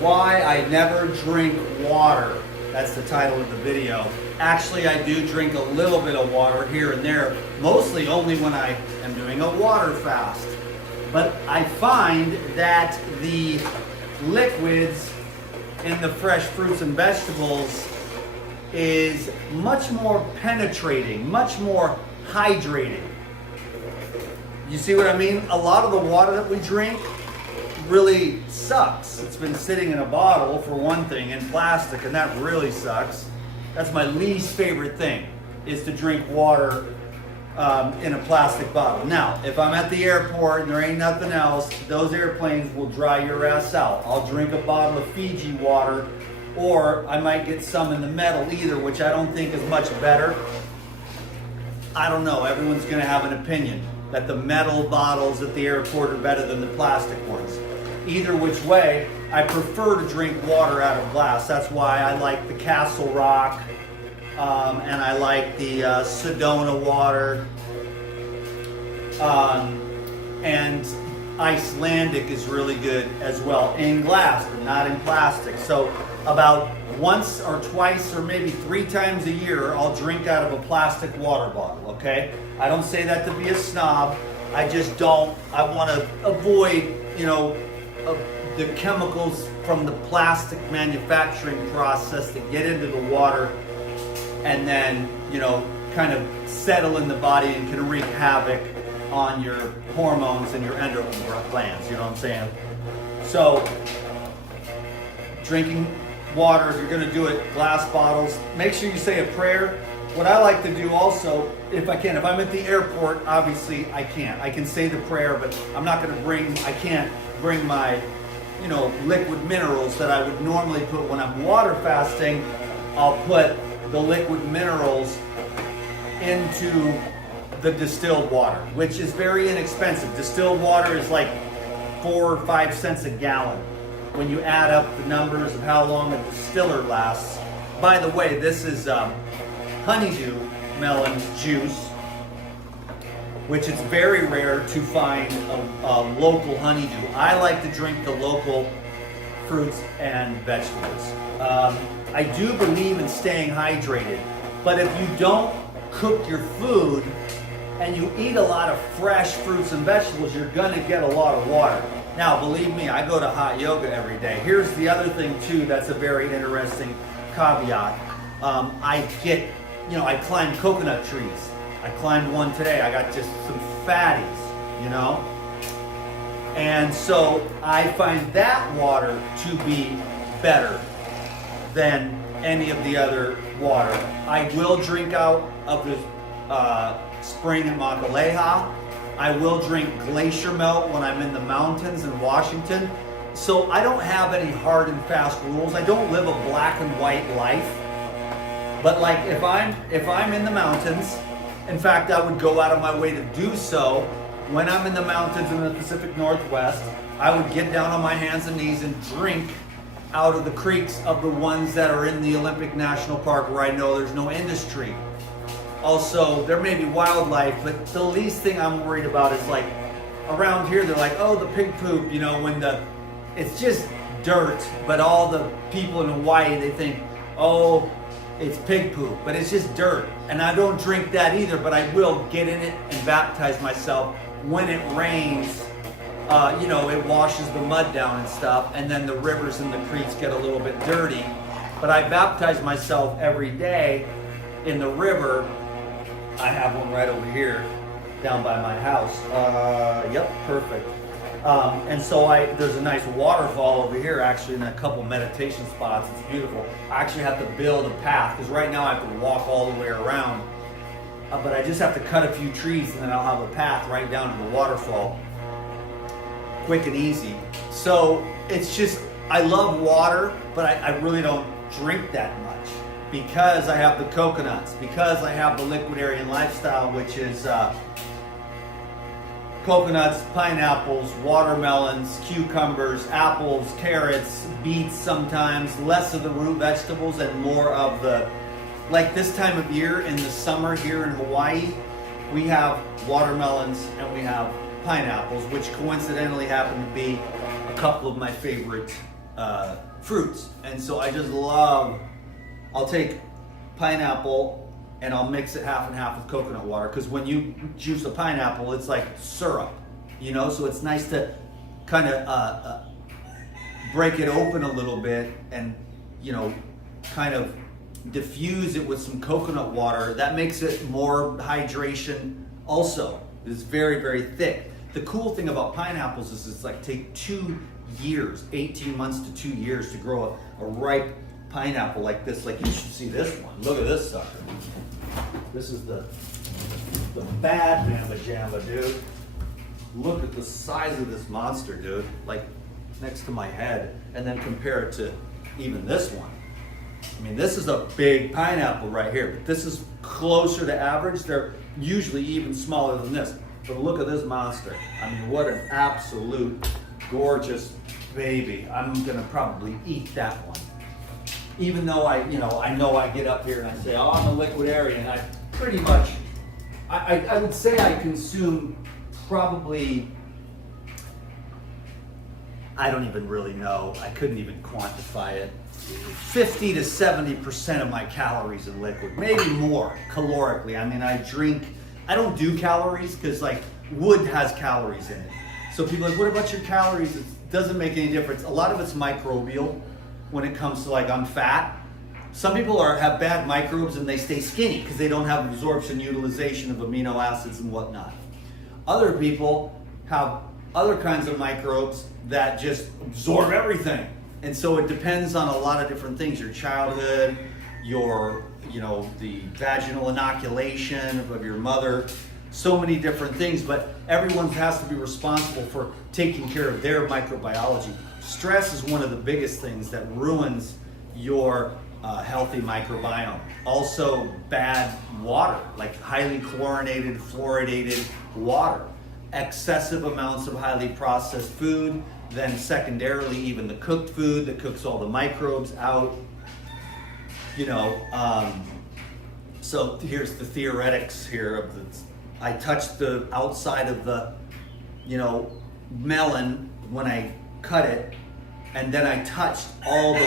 why I never drink water. That's the title of the video. Actually, I do drink a little bit of water here and there, mostly only when I am doing a water fast. But I find that the liquids in the fresh fruits and vegetables is much more penetrating, much more hydrating. You see what I mean? A lot of the water that we drink really sucks. It's been sitting in a bottle, for one thing, in plastic, and that really sucks. That's my least favorite thing, is to drink water in a plastic bottle. Now, if I'm at the airport and there ain't nothing else, those airplanes will dry your ass out. I'll drink a bottle of Fiji water, or I might get some in the metal either, which I don't think is much better. I don't know, everyone's gonna have an opinion that the metal bottles at the airport are better than the plastic ones. Either which way, I prefer to drink water out of glass. That's why I like the Castle Rock, and I like the Sedona water, and Icelandic is really good as well, in glass, but not in plastic. So about once or twice or maybe 3 times a year, I'll drink out of a plastic water bottle, okay? I don't say that to be a snob. I just don't. I want to avoid, you know, the chemicals from the plastic manufacturing process that get into the water and then, you know, kind of settle in the body and can wreak havoc on your hormones and your endocrine glands, you know what I'm saying? So, drinking water, if you're going to do it, glass bottles, make sure you say a prayer. What I like to do also, if I can, if I'm at the airport, obviously I can't. I can say the prayer, but I'm not going to bring, I can't bring my, you know, liquid minerals that I would normally put when I'm water fasting. I'll put the liquid minerals into the distilled water, which is very inexpensive. Distilled water is like 4 or 5 cents a gallon when you add up the numbers of how long a distiller lasts. By the way, this is honeydew melon juice, which it's very rare to find a local honeydew. I like to drink the local fruits and vegetables. I do believe in staying hydrated, but if you don't cook your food and you eat a lot of fresh fruits and vegetables, you're gonna get a lot of water. Now, believe me, I go to hot yoga every day. Here's the other thing too that's a very interesting caveat. I climb coconut trees. I climbed one today. I got just some fatties, you know? And so I find that water to be better than any of the other water. I will drink out of the spring in Makaleha. I will drink glacier melt when I'm in the mountains in Washington. So I don't have any hard and fast rules. I don't live a black and white life. But like if I'm in the mountains, in fact, I would go out of my way to do so. When I'm in the mountains in the Pacific Northwest, I would get down on my hands and knees and drink out of the creeks of the ones that are in the Olympic National Park where I know there's no industry. Also, there may be wildlife, but the least thing I'm worried about is like, around here they're like, oh, the pig poop, you know, it's just dirt, but all the people in Hawaii, they think, oh, it's pig poop, but it's just dirt. And I don't drink that either, but I will get in it and baptize myself. When it rains, it washes the mud down and stuff, and then the rivers and the creeks get a little bit dirty. But I baptize myself every day in the river. I have one right over here down by my house. Yep, perfect. And so there's a nice waterfall over here actually in a couple meditation spots. It's beautiful. I actually have to build a path because right now I have to walk all the way around. But I just have to cut a few trees and then I'll have a path right down to the waterfall. Quick and easy. So it's just, I love water, but I really don't drink that much because I have the coconuts, because I have the Liquidarian lifestyle, which is coconuts, pineapples, watermelons, cucumbers, apples, carrots, beets sometimes, less of the root vegetables and more of the, like this time of year in the summer here in Hawaii, we have watermelons and we have pineapples, which coincidentally happen to be a couple of my favorite fruits. And so I just love, I'll take pineapple and I'll mix it half and half with coconut water, because when you juice a pineapple, it's like syrup, you know, so it's nice to kind of break it open a little bit and, you know, kind of diffuse it with some coconut water. That makes it more hydration also. It's very, very thick. The cool thing about pineapples is it's like take 2 years, 18 months to 2 years to grow a ripe pineapple like this. Like, you should see this one. Look at this sucker. This is the bad Mamba Jamba, dude. Look at the size of this monster, dude. Like next to my head. And then compare it to even this one. I mean, this is a big pineapple right here, but this is closer to average. They're usually even smaller than this. But look at this monster. I mean, what an absolute gorgeous baby. I'm gonna probably eat that one. Even though I know I get up here and I say, oh, I'm a liquidarian. I pretty much, I would say I consume probably, I don't even really know. I couldn't even quantify it. 50 to 70% of my calories in liquid, maybe more calorically. I mean, I don't do calories because like wood has calories in it. So people are like, what about your calories? It doesn't make any difference. A lot of it's microbial when it comes to like, I'm fat. Some people have bad microbes and they stay skinny because they don't have absorption, utilization of amino acids and whatnot. Other people have other kinds of microbes that just absorb everything. And so it depends on a lot of different things, your childhood, your, the vaginal inoculation of your mother, so many different things, but everyone has to be responsible for taking care of their microbiology. Stress is one of the biggest things that ruins your healthy microbiome. Also, bad water, like highly chlorinated, fluoridated water, excessive amounts of highly processed food, then secondarily even the cooked food that cooks all the microbes out. So here's the theoretics here of the, I touched the outside of the, melon when I cut it, and then I touched all the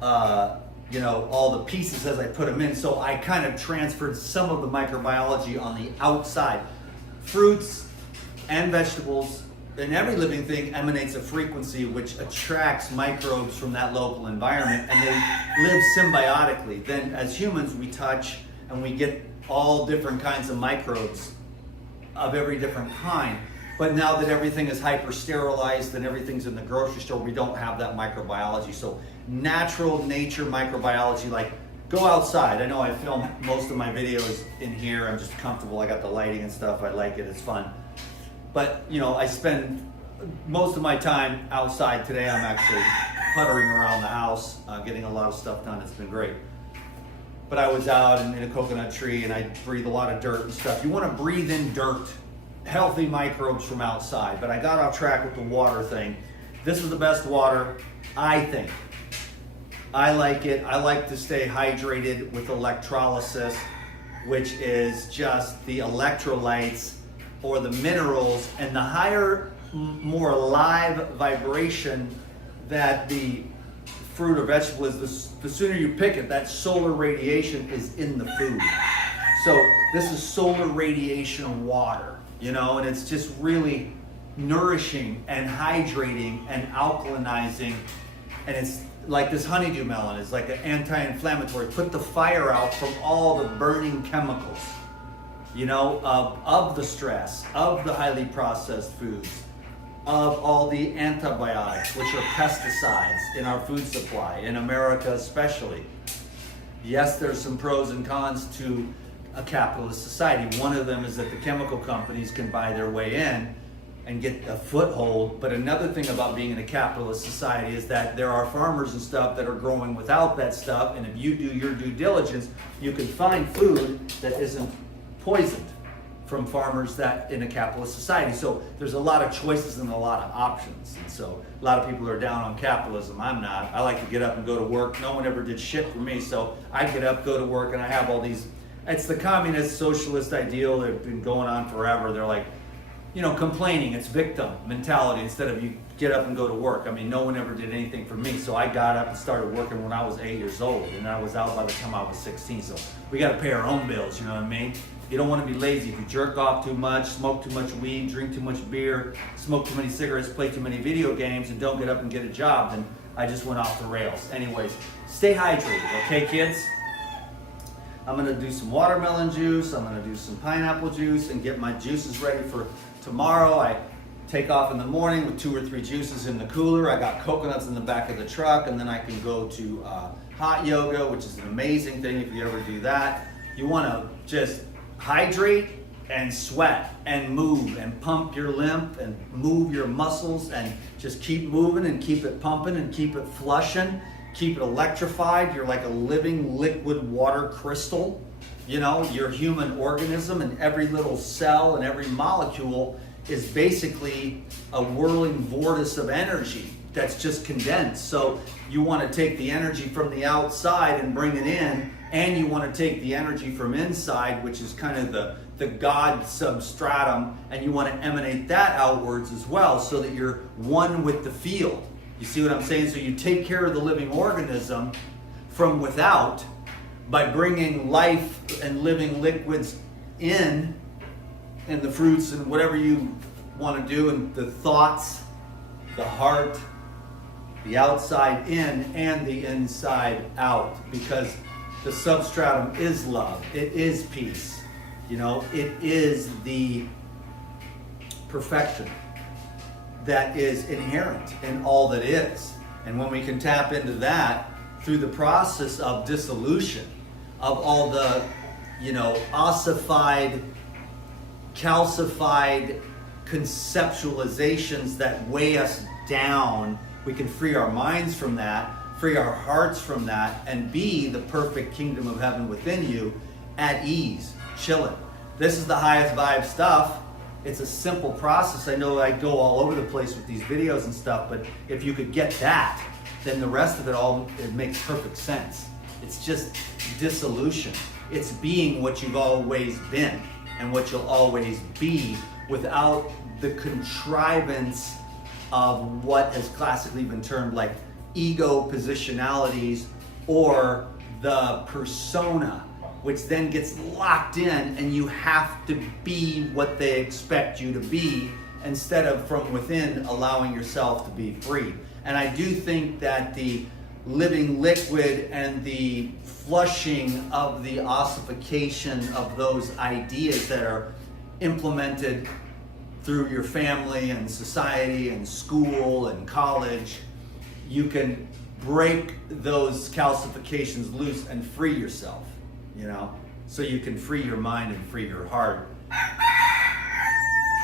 little, all the pieces as I put them in. So I kind of transferred some of the microbiology on the outside. Fruits and vegetables and every living thing emanates a frequency which attracts microbes from that local environment, and they live symbiotically. Then as humans, we touch and we get all different kinds of microbes of every different kind. But now that everything is hyper sterilized and everything's in the grocery store, we don't have that microbiology. So natural nature microbiology, like go outside. I know I film most of my videos in here. I'm just comfortable. I got the lighting and stuff. I like it. It's fun. But, I spend most of my time outside. Today I'm actually puttering around the house, getting a lot of stuff done. It's been great. But I was out in a coconut tree and I breathe a lot of dirt and stuff. You want to breathe in dirt, healthy microbes from outside. But I got off track with the water thing. This is the best water, I think. I like it. I like to stay hydrated with electrolysis, which is just the electrolytes or the minerals, and the higher, more live vibration that the fruit or vegetable is, the sooner you pick it, that solar radiation is in the food. So this is solar radiation water, and it's just really nourishing and hydrating and alkalinizing. And it's like this honeydew melon is like an anti-inflammatory. Put the fire out from all the burning chemicals, of the stress, of the highly processed foods, of all the antibiotics, which are pesticides in our food supply, in America especially. Yes, there's some pros and cons to a capitalist society. One of them is that the chemical companies can buy their way in and get a foothold. But another thing about being in a capitalist society is that there are farmers and stuff that are growing without that stuff. And if you do your due diligence, you can find food that isn't poisoned from farmers that in a capitalist society. So there's a lot of choices and a lot of options. And so a lot of people are down on capitalism. I'm not. I like to get up and go to work. No one ever did shit for me. So I get up, go to work, and I have all these, it's the communist socialist ideal that have been going on forever. They're like, complaining. It's victim mentality instead of you get up and go to work. I mean, no one ever did anything for me. So I got up and started working when I was 8 years old, and I was out by the time I was 16. So we got to pay our own bills, you know what I mean? You don't want to be lazy. If you jerk off too much, smoke too much weed, drink too much beer, smoke too many cigarettes, play too many video games, and don't get up and get a job, then I just went off the rails. Anyways, stay hydrated, okay, kids? I'm going to do some watermelon juice. I'm going to do some pineapple juice and get my juices ready for tomorrow. I take off in the morning with 2 or 3 juices in the cooler. I got coconuts in the back of the truck, and then I can go to hot yoga, which is an amazing thing if you ever do that. You want to just hydrate and sweat and move and pump your lymph and move your muscles and just keep moving and keep it pumping and keep it flushing. Keep it electrified. You're like a living liquid water crystal. Your human organism, and every little cell and every molecule is basically a whirling vortex of energy that's just condensed. So you want to take the energy from the outside and bring it in, and you want to take the energy from inside, which is kind of the God substratum, and you want to emanate that outwards as well, so that you're one with the field. You see what I'm saying? So you take care of the living organism from without by bringing life and living liquids in, and the fruits and whatever you want to do, and the thoughts, the heart, the outside in and the inside out, because the substratum is love. It is peace. It is the perfection that is inherent in all that is. And when we can tap into that through the process of dissolution of all the, ossified, calcified conceptualizations that weigh us down, we can free our minds from that, free our hearts from that, and be the perfect kingdom of heaven within you at ease, chilling. This is the highest vibe stuff. It's a simple process. I know I go all over the place with these videos and stuff, but if you could get that, then the rest of it makes perfect sense. It's just dissolution. It's being what you've always been and what you'll always be, without the contrivance of what has classically been termed like ego positionalities, or the persona, which then gets locked in, and you have to be what they expect you to be, instead of from within allowing yourself to be free. And I do think that the living liquid and the flushing of the ossification of those ideas that are implemented through your family and society and school and college, you can break those calcifications loose and free yourself, so you can free your mind and free your heart.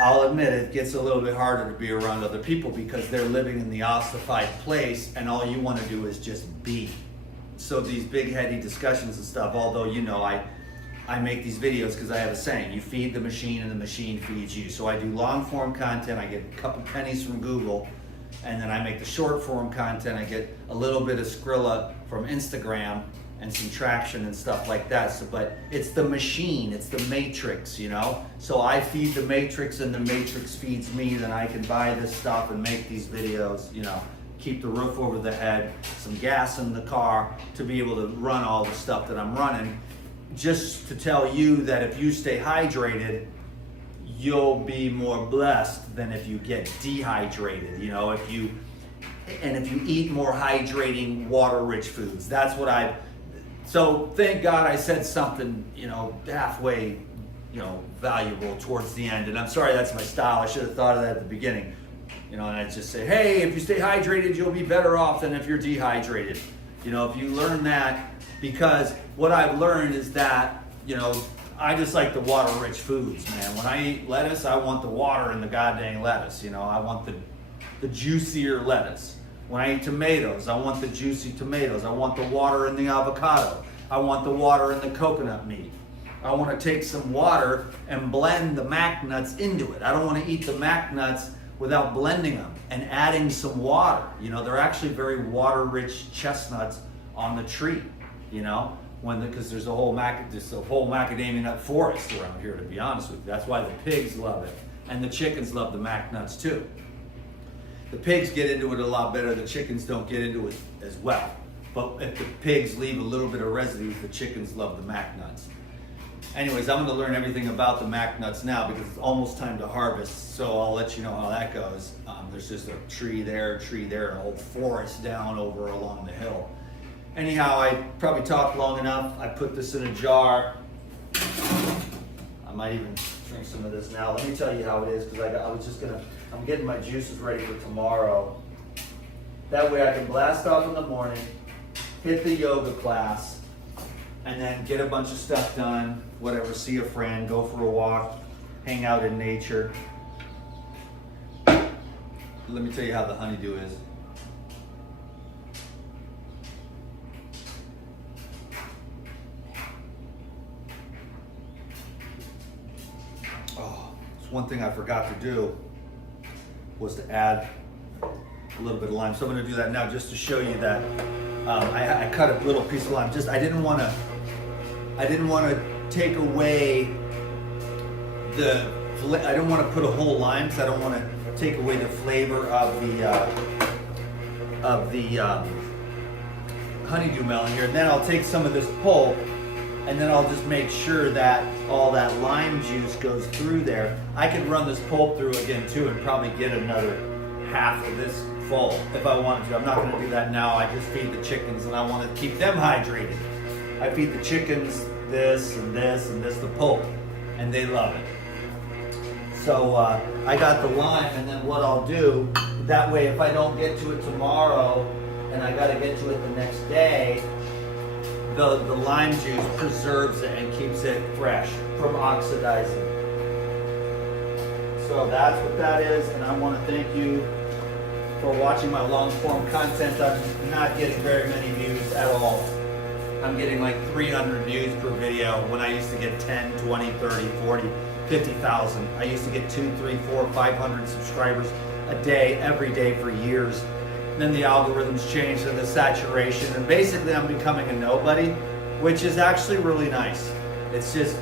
I'll admit it gets a little bit harder to be around other people because they're living in the ossified place, and all you want to do is just be. So these big heady discussions and stuff, although I make these videos because I have a saying: you feed the machine and the machine feeds you. So I do long form content, I get a couple pennies from Google, and then I make the short form content, I get a little bit of Skrilla from Instagram and some traction and stuff like that. So, but it's the machine, it's the matrix, So I feed the matrix and the matrix feeds me, then I can buy this stuff and make these videos, keep the roof over the head, some gas in the car to be able to run all the stuff that I'm running. Just to tell you that if you stay hydrated, you'll be more blessed than if you get dehydrated. If you eat more hydrating, water-rich foods. That's what so thank God I said something, halfway, valuable towards the end. And I'm sorry, that's my style. I should have thought of that at the beginning. And I'd just say, hey, if you stay hydrated, you'll be better off than if you're dehydrated. If you learn that, because what I've learned is that, I just like the water-rich foods, man. When I eat lettuce, I want the water in the goddamn lettuce. I want the juicier lettuce. When I eat tomatoes, I want the juicy tomatoes. I want the water in the avocado. I want the water in the coconut meat. I want to take some water and blend the mac nuts into it. I don't want to eat the mac nuts without blending them and adding some water. They're actually very water-rich chestnuts on the tree, because there's a whole macadamia nut forest around here, to be honest with you. That's why the pigs love it. And the chickens love the mac nuts too. The pigs get into it a lot better. The chickens don't get into it as well. But if the pigs leave a little bit of residue, the chickens love the mac nuts. Anyways, I'm going to learn everything about the mac nuts now because it's almost time to harvest. So I'll let you know how that goes. There's just a tree there, and a whole forest down over along the hill. Anyhow, I probably talked long enough. I put this in a jar. I might even drink some of this now. Let me tell you how it is because I'm getting my juices ready for tomorrow. That way I can blast off in the morning, hit the yoga class, and then get a bunch of stuff done, whatever, see a friend, go for a walk, hang out in nature. Let me tell you how the honeydew is. Oh, it's one thing I forgot to do was to add a little bit of lime. So I'm going to do that now just to show you that I cut a little piece of lime. I didn't want to take away I don't want to put a whole lime because I don't want to take away the flavor of the honeydew melon here. And then I'll take some of this pulp and then I'll just make sure that all that lime juice goes through there. I could run this pulp through again too and probably get another half of this full if I wanted to. I'm not going to do that now. I just feed the chickens and I want to keep them hydrated. I feed the chickens this and this and this, the pulp, and they love it. So I got the lime, and then what I'll do, that way if I don't get to it tomorrow and I got to get to it the next day, the lime juice preserves it and keeps it fresh from oxidizing. So that's what that is, and I want to thank you for watching my long form content. I'm not getting very many views at all. I'm getting like 300 views per video when I used to get 10, 20, 30, 40, 50,000. I used to get 2, 3, 4, 500 subscribers a day, every day for years. And then the algorithms changed and the saturation, and basically I'm becoming a nobody, which is actually really nice. It's just,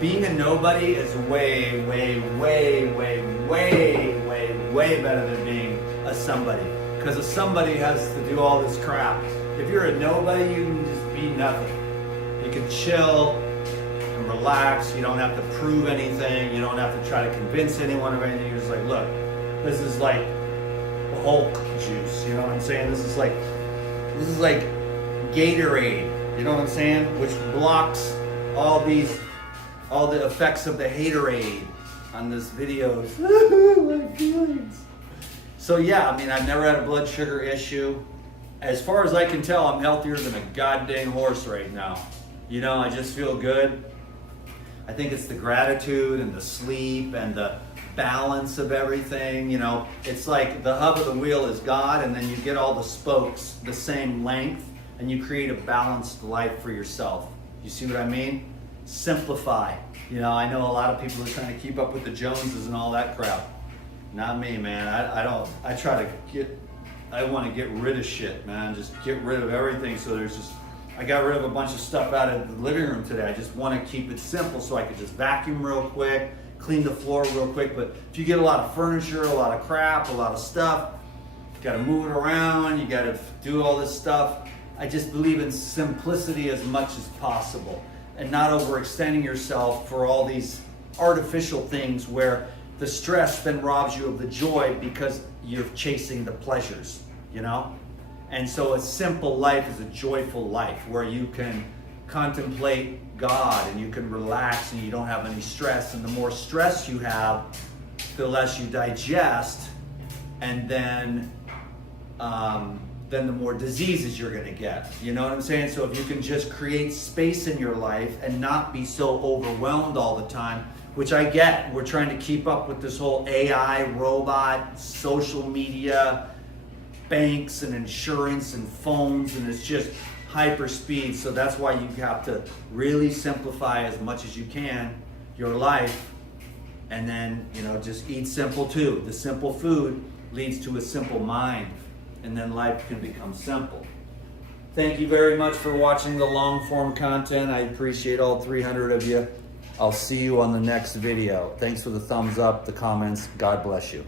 being a nobody is way, way, way, way, way, way, way better than being a somebody. Because a somebody has to do all this crap. If you're a nobody, you can just be nothing. You can chill and relax. You don't have to prove anything. You don't have to try to convince anyone of anything. You're just like, look, this is like Hulk juice. You know what I'm saying? This is like Gatorade. You know what I'm saying? Which blocks all the effects of the haterade on this videos. My feelings. So yeah, I mean, I've never had a blood sugar issue. As far as I can tell, I'm healthier than a goddamn horse right now. You know, I just feel good. I think it's the gratitude and the sleep and the balance of everything. You know, it's like the hub of the wheel is God, and then you get all the spokes the same length, and you create a balanced life for yourself. You see what I mean? Simplify. You know, I know a lot of people are trying to keep up with the Joneses and all that crap. Not me, man. I want to get rid of shit, man. Just get rid of everything. So I got rid of a bunch of stuff out of the living room today. I just want to keep it simple so I could just vacuum real quick, clean the floor real quick. But if you get a lot of furniture, a lot of crap, a lot of stuff, you got to move it around, you got to do all this stuff. I just believe in simplicity as much as possible and not overextending yourself for all these artificial things where the stress then robs you of the joy because you're chasing the pleasures, you know? And so a simple life is a joyful life where you can contemplate God and you can relax and you don't have any stress. And the more stress you have, the less you digest, and then the more diseases you're gonna get. You know what I'm saying? So if you can just create space in your life and not be so overwhelmed all the time, which I get. We're trying to keep up with this whole AI, robot, social media, banks and insurance and phones, and it's just hyper speed. So that's why you have to really simplify as much as you can your life, and then, you know, just eat simple too. The simple food leads to a simple mind, and then life can become simple. Thank you very much for watching the long form content. I appreciate all 300 of you. I'll see you on the next video. Thanks for the thumbs up, the comments. God bless you.